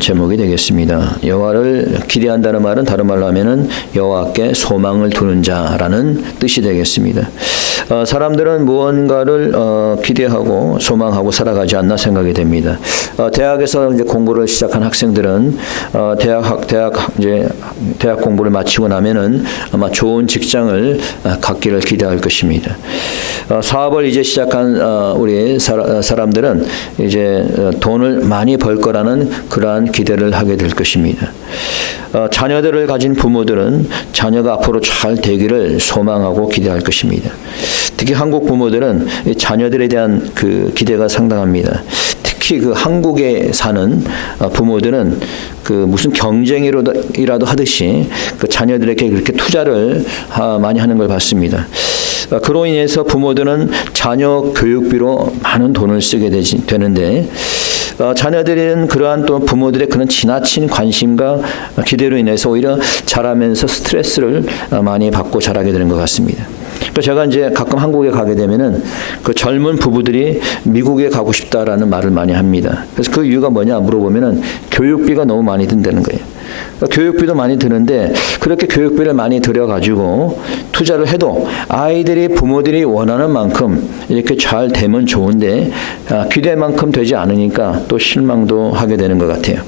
제목이 되겠습니다. 여호와를 기대한다는 말은 다른 말로 하면은 여호와께 소망을 두는 자라는 뜻이 되겠습니다. 사람들은 무언가를 기대하고 소망하고 살아가지 않나 생각이 됩니다. 대학에서 이제 공부를 시작한 학생들은 대학 공부를 마치고 나면은 아마 좋은 직장을 갖기를 기대할 것입니다. 사업을 이제 시작한 우리 사람들은 이제 돈을 많이 벌 거라는 그러한 기대를 하게 될 것입니다. 자녀들을 가진 부모들은 자녀가 앞으로 잘 되기를 소망하고 기대할 것입니다. 특히 한국 부모들은 자녀들에 대한 그 기대가 상당합니다. 특히 그 한국에 사는 부모들은 그 무슨 경쟁이라도 하듯이 그 자녀들에게 그렇게 투자를 많이 하는 걸 봤습니다. 그로 인해서 부모들은 자녀 교육비로 많은 돈을 쓰게 되는데 자녀들은 그러한 또 부모들의 그런 지나친 관심과 기대로 인해서 오히려 자라면서 스트레스를 많이 받고 자라게 되는 것 같습니다. 제가 이제 가끔 한국에 가게 되면은 그 젊은 부부들이 미국에 가고 싶다라는 말을 많이 합니다. 그래서 그 이유가 뭐냐 물어보면은 교육비가 너무 많이 든다는 거예요. 교육비도 많이 드는데 그렇게 교육비를 많이 들여가지고 투자를 해도 아이들이 부모들이 원하는 만큼 이렇게 잘 되면 좋은데 기대만큼 되지 않으니까 또 실망도 하게 되는 것 같아요.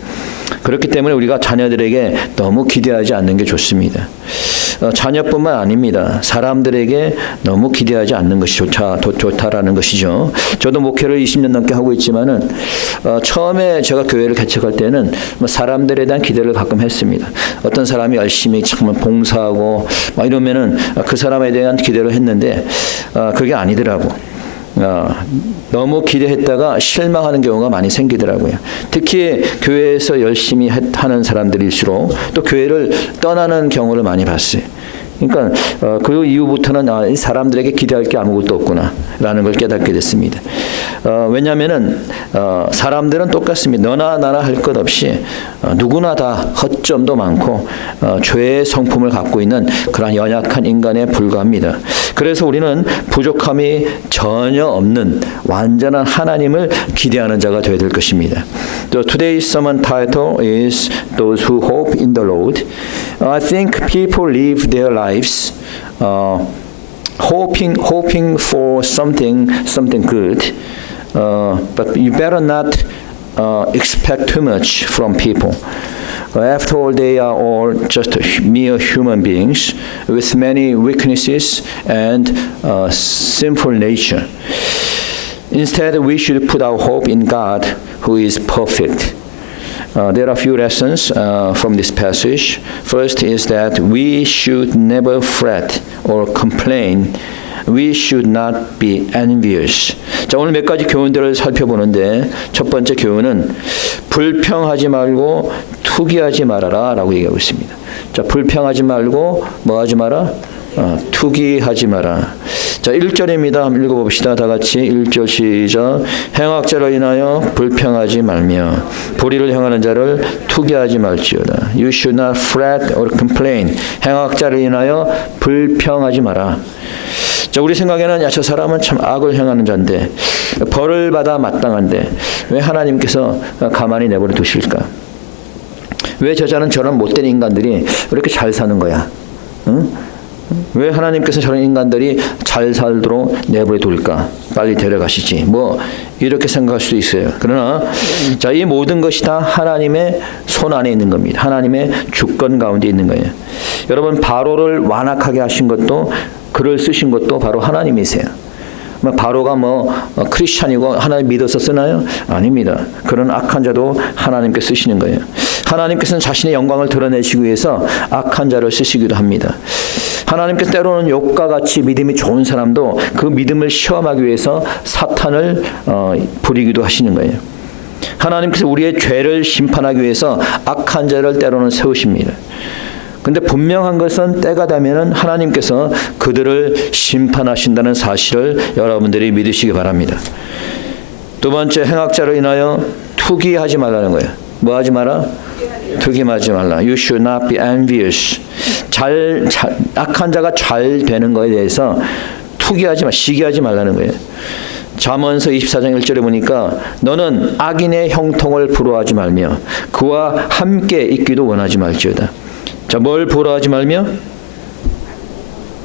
그렇기 때문에 우리가 자녀들에게 너무 기대하지 않는 게 좋습니다. 자녀뿐만 아닙니다. 사람들에게 너무 기대하지 않는 것이 좋다라는 것이죠. 저도 목회를 20년 넘게 하고 있지만은 처음에 제가 교회를 개척할 때는 사람들에 대한 기대를 가끔 했습니다. 어떤 사람이 열심히 정말 봉사하고 막 이러면은 그 사람에 대한 기대를 했는데 그게 아니더라고. 너무 기대했다가 실망하는 경우가 많이 생기더라고요. 특히 교회에서 열심히 하는 사람들일수록 또 교회를 떠나는 경우를 많이 봤어요. 그러니까 그 이후부터는 이 사람들에게 기대할 게 아무것도 없구나라는 걸 깨닫게 됐습니다. 왜냐하면은 사람들은 똑같습니다. 너나 나나 할 것 없이 누구나 다 허점도 많고 죄의 성품을 갖고 있는 그런 연약한 인간에 불과합니다. 그래서 우리는 부족함이 전혀 없는 완전한 하나님을 기대하는 자가 되어야 될 것입니다. Today's sermon title is Those Who Hope in the Lord. I think people live their lives hoping for something good, but you better not expect too much from people. After all, they are all just mere human beings with many weaknesses and sinful nature. Instead, we should put our hope in God, who is perfect. There are a few lessons from this passage. First is that we should never fret or complain. We should not be envious. 자, 오늘 몇 가지 교훈들을 살펴보는데 첫 번째 교훈은 불평하지 말고 투기하지 말아라 라고 얘기하고 있습니다. 자, 불평하지 말고 뭐 하지 마라? 투기하지 마라. 자, 1절입니다. 한번 읽어봅시다. 다 같이 1절 시작. 행악자로 인하여 불평하지 말며 불의를 행하는 자를 투기하지 말지어다. You should not fret or complain. 행악자로 인하여 불평하지 마라. 자, 우리 생각에는 저 사람은 참 악을 행하는 자인데 벌을 받아 마땅한데 왜 하나님께서 가만히 내버려 두실까? 왜 저자는 저런 못된 인간들이 왜 이렇게 잘 사는 거야? 응? 왜 하나님께서 저런 인간들이 잘 살도록 내버려 둘까? 빨리 데려가시지. 뭐 이렇게 생각할 수도 있어요. 그러나 자, 이 모든 것이 다 하나님의 손 안에 있는 겁니다. 하나님의 주권 가운데 있는 거예요. 여러분, 바로를 완악하게 하신 것도 글을 쓰신 것도 바로 하나님이세요. 바로가 크리스찬이고 하나님 믿어서 쓰나요? 아닙니다. 그런 악한 자도 하나님께 쓰시는 거예요. 하나님께서는 자신의 영광을 드러내시기 위해서 악한 자를 쓰시기도 합니다. 하나님께서 때로는 욥과 같이 믿음이 좋은 사람도 그 믿음을 시험하기 위해서 사탄을 부리기도 하시는 거예요. 하나님께서 우리의 죄를 심판하기 위해서 악한 자를 때로는 세우십니다. 근데 분명한 것은 때가 되면은 하나님께서 그들을 심판하신다는 사실을 여러분들이 믿으시기 바랍니다. 두 번째, 행악자로 인하여 투기하지 말라는 거예요. 뭐 하지 마라? 투기하지 말라. You should not be envious. 악한 자가 잘 되는 거에 대해서 투기하지 마, 시기하지 말라는 거예요. 잠언서 24장 1절에 보니까 너는 악인의 형통을 부러워하지 말며 그와 함께 있기도 원하지 말지어다. 자, 뭘 부러워하지 말며?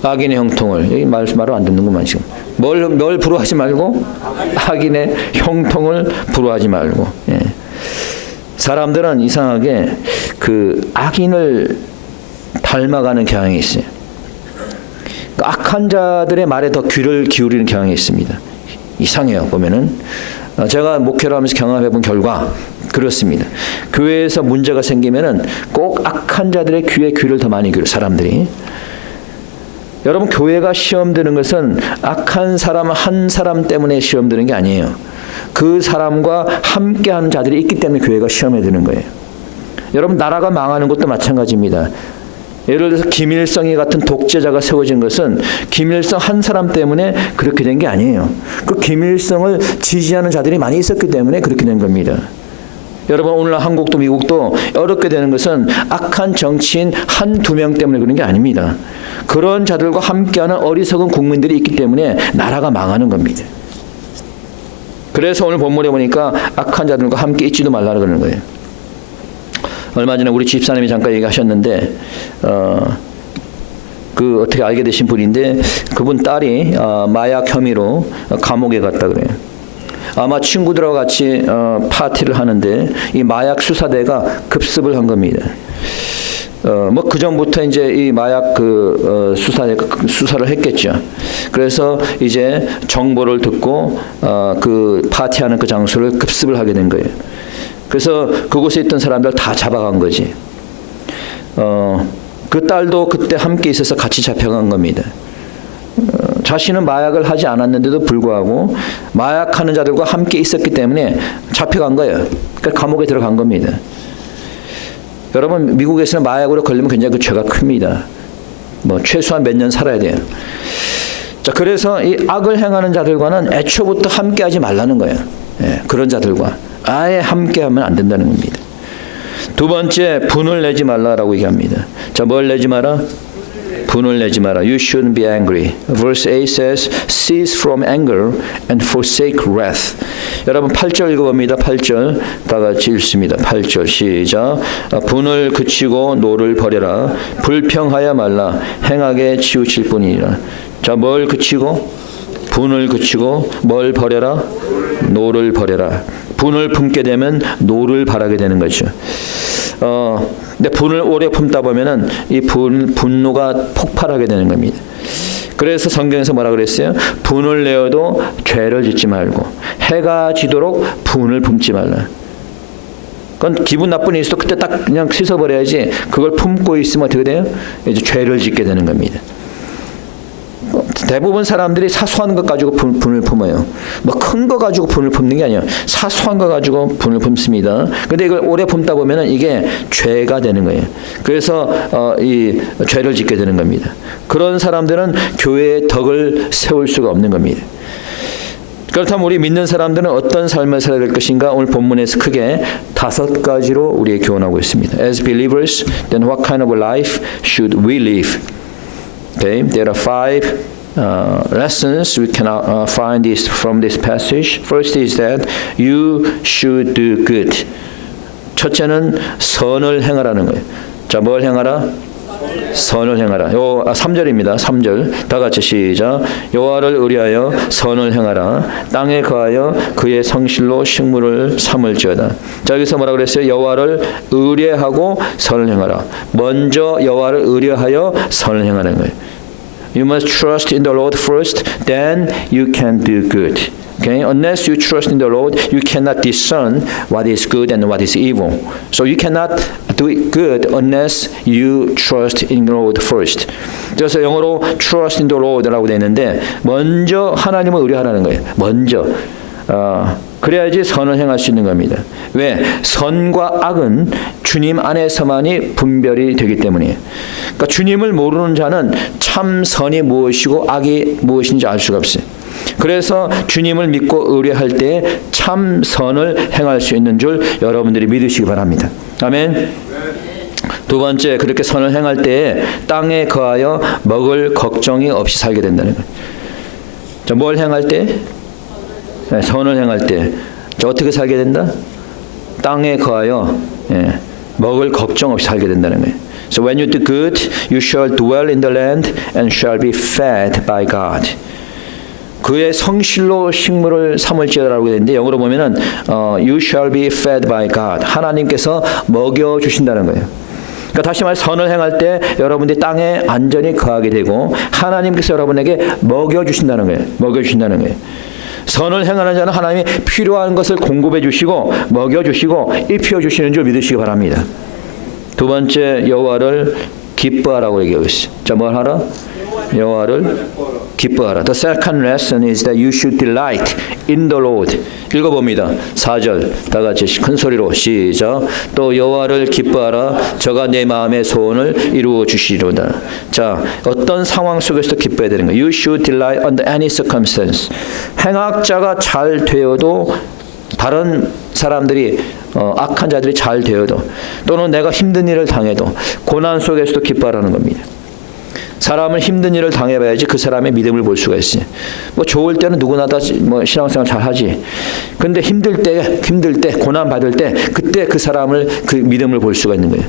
악인의 형통을. 여기 말을 안 듣는구만 지금. 뭘 부러워하지 말고? 악인의 형통을 부러워하지 말고. 예. 사람들은 이상하게 그 악인을 닮아가는 경향이 있어요. 악한 자들의 말에 더 귀를 기울이는 경향이 있습니다. 이상해요. 보면은 제가 목회를 하면서 경험해본 결과 그렇습니다. 교회에서 문제가 생기면은 꼭 악한 자들의 귀에 귀를 더 많이 기울여 사람들이. 여러분, 교회가 시험 드는 것은 악한 사람 한 사람 때문에 시험 드는 게 아니에요. 그 사람과 함께하는 자들이 있기 때문에 교회가 시험에 드는 거예요. 여러분, 나라가 망하는 것도 마찬가지입니다. 예를 들어서 김일성이 같은 독재자가 세워진 것은 김일성 한 사람 때문에 그렇게 된 게 아니에요. 그 김일성을 지지하는 자들이 많이 있었기 때문에 그렇게 된 겁니다. 여러분, 오늘 한국도 미국도 어렵게 되는 것은 악한 정치인 한두 명 때문에 그런 게 아닙니다. 그런 자들과 함께하는 어리석은 국민들이 있기 때문에 나라가 망하는 겁니다. 그래서 오늘 본문에 보니까 악한 자들과 함께 있지도 말라고 그러는 거예요. 얼마 전에 우리 집사님이 잠깐 얘기하셨는데 그 어떻게 알게 되신 분인데 그분 딸이 마약 혐의로 감옥에 갔다 그래요. 아마 친구들하고 같이 파티를 하는데 이 마약 수사대가 급습을 한 겁니다. 뭐 그 전부터 이제 이 마약 수사를 했겠죠. 그래서 이제 정보를 듣고 그 파티하는 그 장소를 급습을 하게 된 거예요. 그래서 그곳에 있던 사람들 다 잡아간 거지. 그 딸도 그때 함께 있어서 같이 잡혀간 겁니다. 자신은 마약을 하지 않았는데도 불구하고 마약하는 자들과 함께 있었기 때문에 잡혀간 거예요. 그러니까 감옥에 들어간 겁니다. 여러분, 미국에서는 마약으로 걸리면 굉장히 그 죄가 큽니다. 뭐 최소한 몇 년 살아야 돼요. 자, 그래서 이 악을 행하는 자들과는 애초부터 함께하지 말라는 거예요. 예, 그런 자들과 아예 함께하면 안 된다는 겁니다. 두 번째, 분을 내지 말라라고 얘기합니다. 자, 뭘 내지 마라? 분을 내지 마라. You shouldn't be angry. Verse 8 says, cease from anger and forsake wrath. 여러분 8절 읽어봅니다. 8절 다 같이 읽습니다. 8절 시작. 분을 그치고 노를 버려라. 불평하여 말라. 행하게 치우칠 뿐이니라. 자, 뭘 그치고? 분을 그치고 뭘 버려라? 노를 버려라. 분을 품게 되면 노를 바라게 되는 거죠. 근데 분을 오래 품다 보면은 이 분노가 폭발하게 되는 겁니다. 그래서 성경에서 뭐라 그랬어요? 분을 내어도 죄를 짓지 말고 해가 지도록 분을 품지 말라. 그건 기분 나쁜 일도 그때 딱 그냥 씻어버려야지. 그걸 품고 있으면 어떻게 돼요? 이제 죄를 짓게 되는 겁니다. 대부분 사람들이 사소한 것 가지고 분을 품어요. 뭐 큰 거 가지고 분을 품는 게 아니에요. 사소한 거 가지고 분을 품습니다. 근데 이걸 오래 품다 보면은 이게 죄가 되는 거예요. 그래서 이 죄를 짓게 되는 겁니다. 그런 사람들은 교회의 덕을 세울 수가 없는 겁니다. 그렇다면 우리 믿는 사람들은 어떤 삶을 살아야 될 것인가? 오늘 본문에서 크게 5가지로 우리에게 교훈하고 있습니다. As believers, then what kind of life should we live? Okay, there are 5 lessons we can find this from this passage. First is that you should do good. 첫째는 선을 행하라는 거예요. 자, 뭘 행하라? 선을 행하라. 3절입니다. 3절 다 같이 시작. 여호와를 의뢰하여 선을 행하라. 땅에 거하여 그의 성실로 식물을 삼을지어다. 자, 여기서 뭐라 그랬어요? 여호와를 의뢰하고 선을 행하라. 먼저 여호와를 의뢰하여 선을 행하는 거예요. You must trust in the Lord first, then you can do good. Okay? Unless you trust in the Lord, you cannot discern what is good and what is evil. So you cannot do it good unless you trust in the Lord first. 그래서 영어로 trust in the Lord라고 되어 있는데 먼저 하나님을 의뢰하라는 거예요. 먼저. 그래야지 선을 행할 수 있는 겁니다. 왜? 선과 악은 주님 안에서만이 분별이 되기 때문이에요. 그러니까 주님을 모르는 자는 참 선이 무엇이고 악이 무엇인지 알 수가 없어요. 그래서 주님을 믿고 의뢰할 때 참 선을 행할 수 있는 줄 여러분들이 믿으시기 바랍니다. 아멘. 두 번째, 그렇게 선을 행할 때 땅에 거하여 먹을 걱정이 없이 살게 된다는 거예요. 자, 뭘 행할 때? 선을 행할 때 어떻게 살게 된다? 땅에 거하여 먹을 걱정 없이 살게 된다는 거예요. So when you do good, you shall dwell in the land and shall be fed by God. 그의 성실로 식물을 삼을지어라고 되는데 영어로 보면은 you shall be fed by God. 하나님께서 먹여 주신다는 거예요. 그러니까 다시 말해 선을 행할 때 여러분들이 땅에 안전히 거하게 되고 하나님께서 여러분에게 먹여 주신다는 거예요. 먹여 주신다는 거예요. 선을 행하는 자는 하나님이 필요한 것을 공급해 주시고 먹여 주시고 입혀 주시는 줄 믿으시기 바랍니다. 두 번째, 여호와를 기뻐하라고 얘기하고 있어요. 자, 뭘 하라? 여호와를 기뻐하라. The second lesson is that you should delight in the Lord. 읽어봅니다. 4절 다 같이 큰 소리로 시작. 또 여호와를 기뻐하라. 저가 내 마음의 소원을 이루어 주시리로다. 자, 어떤 상황 속에서도 기뻐해야 되는 거예요. You should delight under any circumstance. 행악자가 잘 되어도 다른 사람들이 악한 자들이 잘 되어도 또는 내가 힘든 일을 당해도 고난 속에서도 기뻐하라는 겁니다. 사람은 힘든 일을 당해봐야지 그 사람의 믿음을 볼 수가 있어요. 뭐 좋을 때는 누구나 다 뭐 신앙생활 잘 하지. 근데 힘들 때 고난 받을 때 그때 그 사람을 그 믿음을 볼 수가 있는 거예요.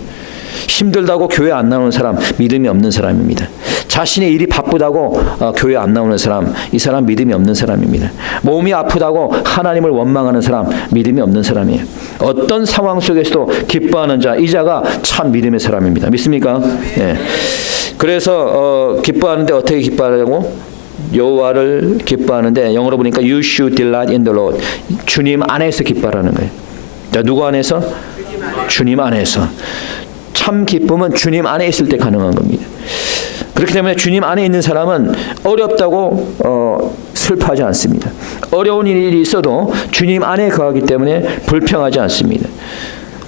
힘들다고 교회 안 나오는 사람 믿음이 없는 사람입니다. 자신의 일이 바쁘다고 교회 안 나오는 사람, 이 사람 믿음이 없는 사람입니다. 몸이 아프다고 하나님을 원망하는 사람 믿음이 없는 사람이에요. 어떤 상황 속에서도 기뻐하는 자, 이 자가 참 믿음의 사람입니다. 믿습니까? 네. 그래서 기뻐하는데 어떻게 기뻐하냐고? 여호와를 기뻐하는데 영어로 보니까 you should delight in the Lord. 주님 안에서 기뻐하라는 거예요. 자, 누구 안에서? 주님 안에서. 참 기쁨은 주님 안에 있을 때 가능한 겁니다. 그렇기 때문에 주님 안에 있는 사람은 어렵다고 슬퍼하지 않습니다. 어려운 일이 있어도 주님 안에 거하기 때문에 불평하지 않습니다.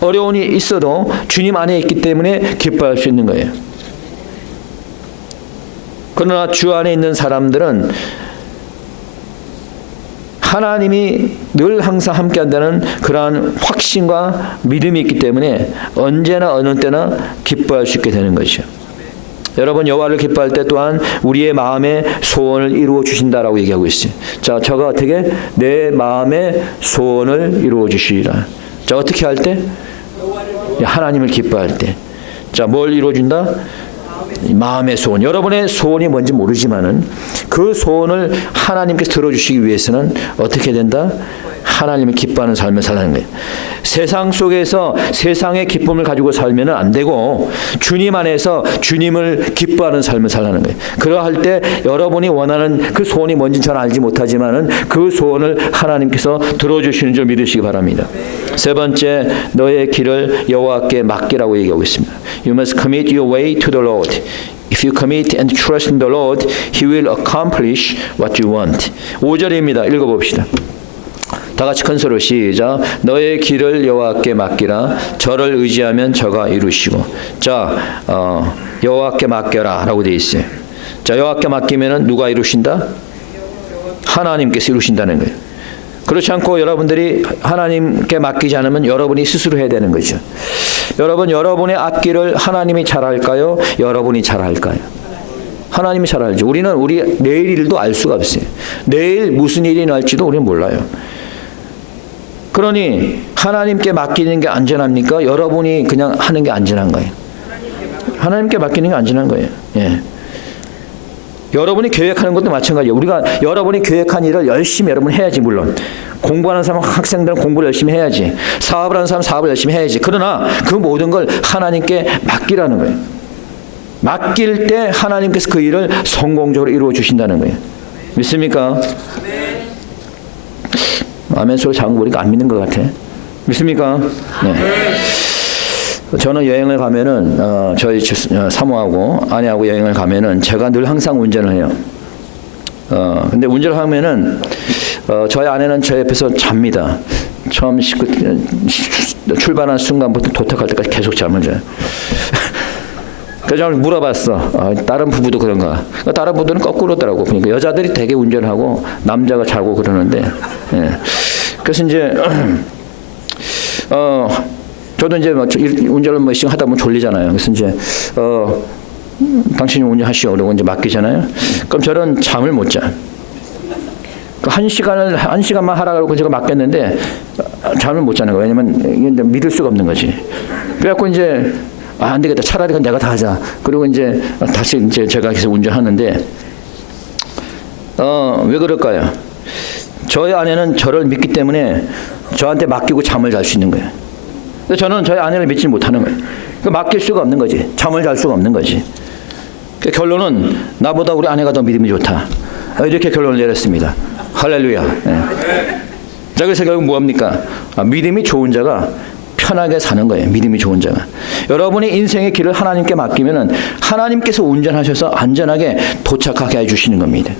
어려운 일이 있어도 주님 안에 있기 때문에 기뻐할 수 있는 거예요. 그러나 주 안에 있는 사람들은 하나님이 늘 항상 함께한다는 그러한 확신과 믿음이 있기 때문에 언제나 어느 때나 기뻐할 수 있게 되는 것이죠. 여러분 여호와를 기뻐할 때 또한 우리의 마음의 소원을 이루어 주신다라고 얘기하고 있어요. 자, 저가 어떻게? 내 마음의 소원을 이루어 주시리라. 자, 어떻게 할 때? 하나님을 기뻐할 때. 자, 뭘 이루어 준다? 마음의 소원. 여러분의 소원이 뭔지 모르지만은 그 소원을 하나님께서 들어주시기 위해서는 어떻게 된다? 하나님을 기뻐하는 삶을 살라는 거예요. 세상 속에서 세상의 기쁨을 가지고 살면 안 되고 주님 안에서 주님을 기뻐하는 삶을 살라는 거예요. 그러할 때 여러분이 원하는 그 소원이 뭔지 잘 알지 못하지만은 그 소원을 하나님께서 들어주시는 줄 믿으시기 바랍니다. 세 번째, 너의 길을 여호와께 맡기라고 얘기하고 있습니다. You must commit your way to the Lord. If you commit and trust in the Lord, He will accomplish what you want. 5절입니다. 읽어봅시다. 다 같이 큰 소리로 시작. 너의 길을 여호와께 맡기라. 저를 의지하면 저가 이루시고. 자, 여호와께 맡겨라라고 돼 있어요. 자, 여호와께 맡기면은 누가 이루신다? 하나님께서 이루신다는 거예요. 그렇지 않고 여러분들이 하나님께 맡기지 않으면 여러분이 스스로 해야 되는 거죠. 여러분, 여러분의 앞길을 하나님이 잘할까요? 여러분이 잘할까요? 하나님이 잘 알죠. 우리 내일 일도 알 수가 없어요. 내일 무슨 일이 날지도 우리는 몰라요. 그러니 하나님께 맡기는 게 안전합니까? 여러분이 그냥 하는 게 안전한 거예요. 하나님께 맡기는 게 안전한 거예요. 예. 여러분이 계획하는 것도 마찬가지예요. 우리가 여러분이 계획한 일을 열심히 여러분 해야지. 물론 공부하는 사람, 학생들은 공부를 열심히 해야지. 사업을 하는 사람 사업을 열심히 해야지. 그러나 그 모든 걸 하나님께 맡기라는 거예요. 맡길 때 하나님께서 그 일을 성공적으로 이루어 주신다는 거예요. 믿습니까? 아멘 소리 작은 거 보니까 안 믿는 것 같아. 믿습니까? 네. 저는 여행을 가면은 저희 사모하고 아내하고 여행을 가면은 제가 늘 항상 운전을 해요. 근데 운전을 하면은 저희 아내는 저 옆에서 잡니다. 처음 출발한 순간부터 도착할 때까지 계속 잠을 자요. 그래서 물어봤어. 다른 부부도 그런가? 다른 부부는 거꾸로더라고. 그러니까 여자들이 되게 운전을 하고 남자가 자고 그러는데. 예. 그래서 이제 저도 이제 운전을 몇 시간 하다 보면 졸리잖아요. 그래서 이제 당신이 운전하시오. 그러고 이제 맡기잖아요. 그럼 저는 잠을 못 자. 그 1시간만 하라고 제가 맡겼는데 잠을 못 자는 거예요. 왜냐면 믿을 수가 없는 거지. 그래갖고 이제 안 되겠다. 차라리 그건 내가 다 하자. 그리고 이제 다시 이제 제가 계속 운전하는데 왜 그럴까요? 저희 아내는 저를 믿기 때문에 저한테 맡기고 잠을 잘 수 있는 거예요. 근데 저는 저희 아내를 믿지 못하는 거예요. 맡길 수가 없는 거지. 잠을 잘 수가 없는 거지. 결론은 나보다 우리 아내가 더 믿음이 좋다. 이렇게 결론을 내렸습니다. 할렐루야. 네. 자, 그래서 결국 뭐합니까? 믿음이 좋은 자가 편하게 사는 거예요. 믿음이 좋은 자가. 여러분의 인생의 길을 하나님께 맡기면은 하나님께서 운전하셔서 안전하게 도착하게 해주시는 겁니다.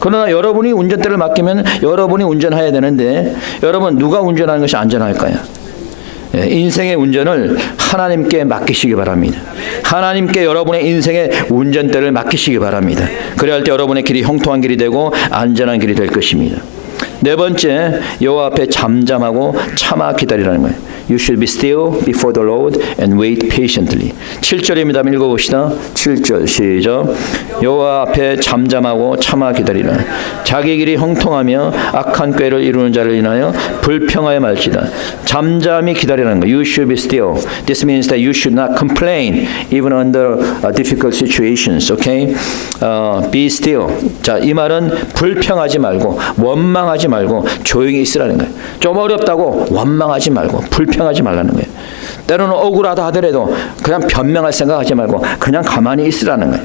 그러나 여러분이 운전대를 맡기면 여러분이 운전해야 되는데 여러분 누가 운전하는 것이 안전할까요? 인생의 운전을 하나님께 맡기시기 바랍니다. 하나님께 여러분의 인생의 운전대를 맡기시기 바랍니다. 그래야 할 때 여러분의 길이 형통한 길이 되고 안전한 길이 될 것입니다. 네 번째, 여호와 앞에 잠잠하고 참아 기다리라는 거예요. You should be still before the Lord and wait patiently. 7절입니다. 한번 읽어봅시다. 7절 시작. 여호와 앞에 잠잠하고 참아 기다리라. 자기 길이 형통하며 악한 꾀를 이루는 자를 인하여 불평하여 말지다. 잠잠히 기다리라는 거예요. You should be still. This means that you should not complain even under difficult situations. Okay? Be still. 자, 이 말은 불평하지 말고 원망하지 말고 조용히 있으라는 거예요. 좀 어렵다고 원망하지 말고 불평하지 말라는 거예요. 때로는 억울하다 하더라도 그냥 변명할 생각하지 말고 그냥 가만히 있으라는 거예요.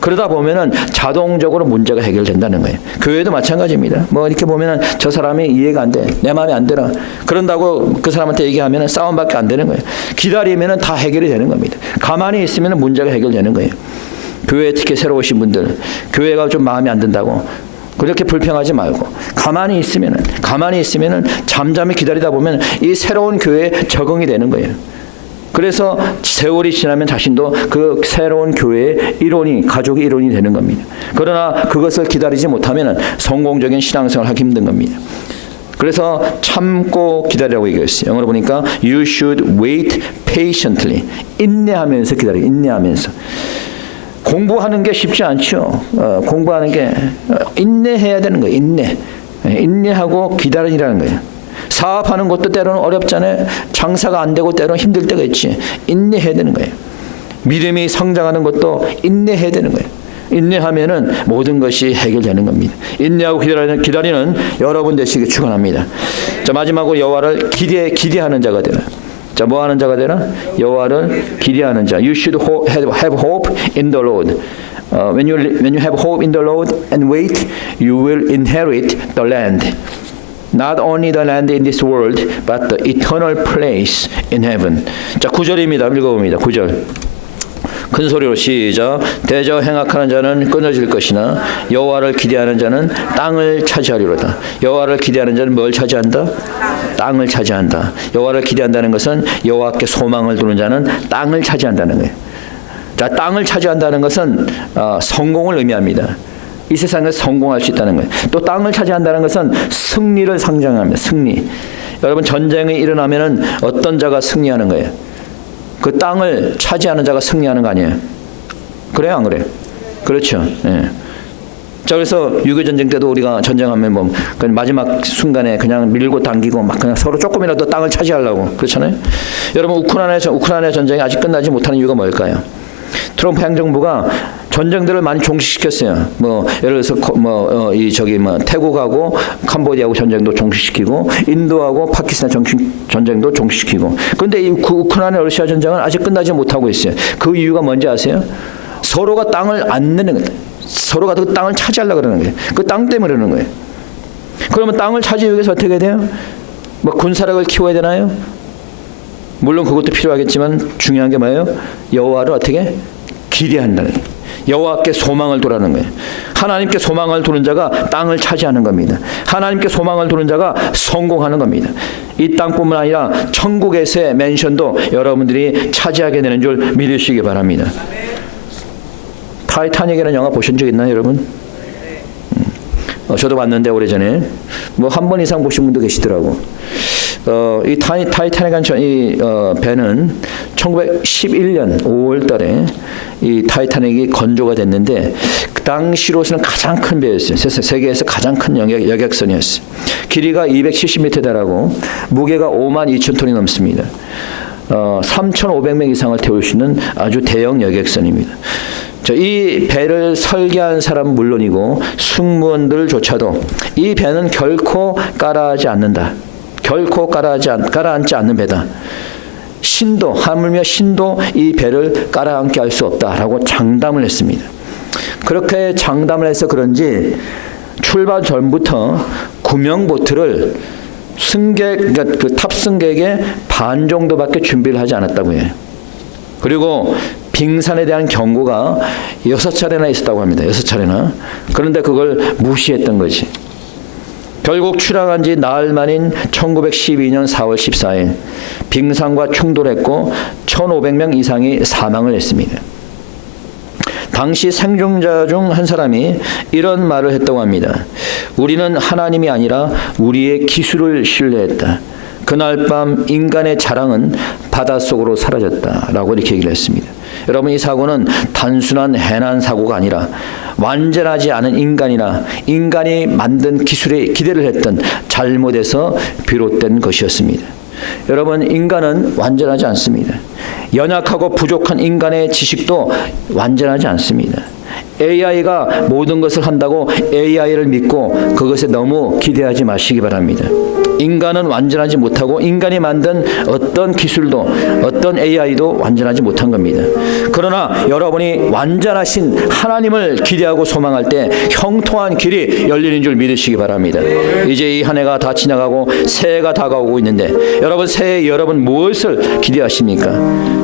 그러다 보면은 자동적으로 문제가 해결된다는 거예요. 교회도 마찬가지입니다. 뭐 이렇게 보면은 저 사람이 이해가 안 돼. 내 마음에 안 들어. 그런다고 그 사람한테 얘기하면은 싸움밖에 안 되는 거예요. 기다리면은 다 해결이 되는 겁니다. 가만히 있으면은 문제가 해결되는 거예요. 교회에 특히 새로 오신 분들, 교회가 좀 마음에 안 든다고 그렇게 불평하지 말고 가만히 있으면은 잠잠히 기다리다 보면 이 새로운 교회에 적응이 되는 거예요. 그래서 세월이 지나면 자신도 그 새로운 교회의 일원이, 가족의 일원이 되는 겁니다. 그러나 그것을 기다리지 못하면 성공적인 신앙생활을 하기 힘든 겁니다. 그래서 참고 기다리라고 얘기했어요. 영어로 보니까 You should wait patiently. 인내하면서 기다려. 인내하면서. 공부하는 게 쉽지 않죠. 공부하는 게 인내해야 되는 거예요. 인내하고 기다리라는 거예요. 사업하는 것도 때로는 어렵잖아요. 장사가 안 되고 때로는 힘들 때가 있지. 인내해야 되는 거예요. 믿음이 성장하는 것도 인내해야 되는 거예요. 인내하면은 모든 것이 해결되는 겁니다. 인내하고 기다리는 여러분 되시길 축원합니다. 자, 마지막으로 여호와를 기대하는 자가 되라. 자, 뭐 하는 자가 되나? 여호와를 기대하는 자. You should have hope in the Lord. When you have hope in the Lord and wait, you will inherit the land. Not only the land in this world, but the eternal place in heaven. 자, 9절입니다. 읽어봅니다. 9절. 큰 소리로 시작. 대저 행악하는 자는 끊어질 것이나 여호와를 기대하는 자는 땅을 차지하리로다. 여호와를 기대하는 자는 뭘 차지한다? 땅을 차지한다. 여호와를 기대한다는 것은 여호와께 소망을 두는 자는 땅을 차지한다는 거예요. 자, 땅을 차지한다는 것은 성공을 의미합니다. 이 세상에서 성공할 수 있다는 거예요. 또 땅을 차지한다는 것은 승리를 상징합니다. 승리. 여러분, 전쟁이 일어나면은 어떤 자가 승리하는 거예요? 그 땅을 차지하는 자가 승리하는 거 아니에요? 그래요, 안 그래요? 그렇죠. 예. 자, 그래서 6.25 전쟁 때도 우리가 전쟁하면 뭐 마지막 순간에 그냥 밀고 당기고 막 그냥 서로 조금이라도 땅을 차지하려고 그렇잖아요. 여러분, 우크라이나 전쟁이 아직 끝나지 못하는 이유가 뭘까요? 트럼프 행정부가 전쟁들을 많이 종식시켰어요. 뭐 예를 들어서 태국하고 캄보디아하고 전쟁도 종식시키고 인도하고 파키스탄 전쟁도 종식시키고. 그런데 이 우크라이나 러시아 전쟁은 아직 끝나지 못하고 있어요. 그 이유가 뭔지 아세요? 서로가 땅을 안 내는 거예요. 서로가 그 땅을 차지하려고 그러는 거예요. 그 땅 때문에 그러는 거예요. 그러면 땅을 차지하기 위해서 어떻게 돼요? 뭐 군사력을 키워야 되나요? 물론 그것도 필요하겠지만 중요한 게 뭐예요? 여호와를 어떻게 기대한다는 거예요. 여호와께 소망을 두라는 거예요. 하나님께 소망을 두는 자가 땅을 차지하는 겁니다. 하나님께 소망을 두는 자가 성공하는 겁니다. 이 땅뿐만 아니라 천국에서의 맨션도 여러분들이 차지하게 되는 줄 믿으시기 바랍니다. 타이타닉이라는 영화 보신 적 있나요, 여러분? 저도 봤는데 오래전에 뭐 한 번 이상 보신 분도 계시더라고. 이 타이타닉한 이 배는 1911년 5월달에 이 타이타닉이 건조가 됐는데 당시로서는 가장 큰 배였어요. 세계에서 가장 큰 여객선이었어요. 길이가 270m 달하고 무게가 52,000톤이 넘습니다. 3,500명 이상을 태울 수 있는 아주 대형 여객선입니다. 이 배를 설계한 사람은 물론이고 승무원들조차도 이 배는 결코 가라앉지 않는다. 결코 가라앉지 않는 배다. 하물며 신도 이 배를 가라앉게 할 수 없다라고 장담을 했습니다. 그렇게 장담을 해서 그런지 출발 전부터 구명보트를 그러니까 그 탑승객의 반 정도밖에 준비를 하지 않았다고 해요. 그리고 빙산에 대한 경고가 6차례나 있었다고 합니다. 6차례나. 그런데 그걸 무시했던 거지. 결국 출항한 지 나흘 만인 1912년 4월 14일 빙산과 충돌했고 1,500명 이상이 사망을 했습니다. 당시 생존자 중 한 사람이 이런 말을 했다고 합니다. 우리는 하나님이 아니라 우리의 기술을 신뢰했다. 그날 밤 인간의 자랑은 바닷속으로 사라졌다라고 이렇게 얘기를 했습니다. 여러분, 이 사고는 단순한 해난 사고가 아니라 완전하지 않은 인간이 만든 기술에 기대를 했던 잘못에서 비롯된 것이었습니다. 여러분, 인간은 완전하지 않습니다. 연약하고 부족한 인간의 지식도 완전하지 않습니다. AI가 모든 것을 한다고 AI를 믿고 그것에 너무 기대하지 마시기 바랍니다. 인간은 완전하지 못하고 인간이 만든 어떤 기술도 어떤 AI도 완전하지 못한 겁니다. 그러나 여러분이 완전하신 하나님을 기대하고 소망할 때 형통한 길이 열리는 줄 믿으시기 바랍니다. 이제 이 한 해가 다 지나가고 새해가 다가오고 있는데 여러분, 새해 여러분 무엇을 기대하십니까?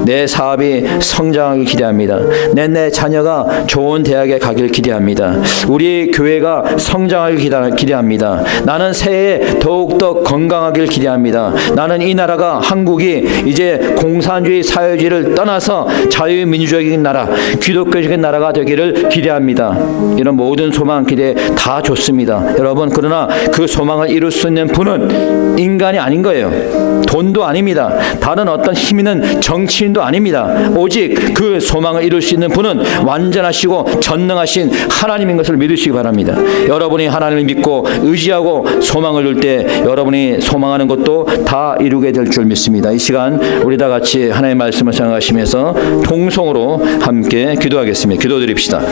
내 사업이 성장하길 기대합니다. 내 자녀가 좋은 대학에 가길 기대합니다. 우리 교회가 성장하길 기대합니다. 나는 새해에 더욱더 건강하길 기대합니다. 나는 이 나라가 한국이 이제 공산주의 사회주의를 떠나서 자유민주적인 나라, 기독교적인 나라가 되기를 기대합니다. 이런 모든 소망 기대 다 좋습니다. 여러분, 그러나 그 소망을 이룰 수 있는 분은 인간이 아닌 거예요. 돈도 아닙니다. 다른 어떤 힘 있는 정치인도 아닙니다. 오직 그 소망을 이룰 수 있는 분은 완전하시고 전능하신 하나님인 것을 믿으시기 바랍니다. 여러분이 하나님을 믿고 의지하고 소망을 둘 때 여러분이 소망하는 것도 다 이루게 될 줄 믿습니다. 이 시간 우리 다 같이 하나님의 말씀을 생각하시면서 통성으로 함께 기도하겠습니다. 기도드립시다.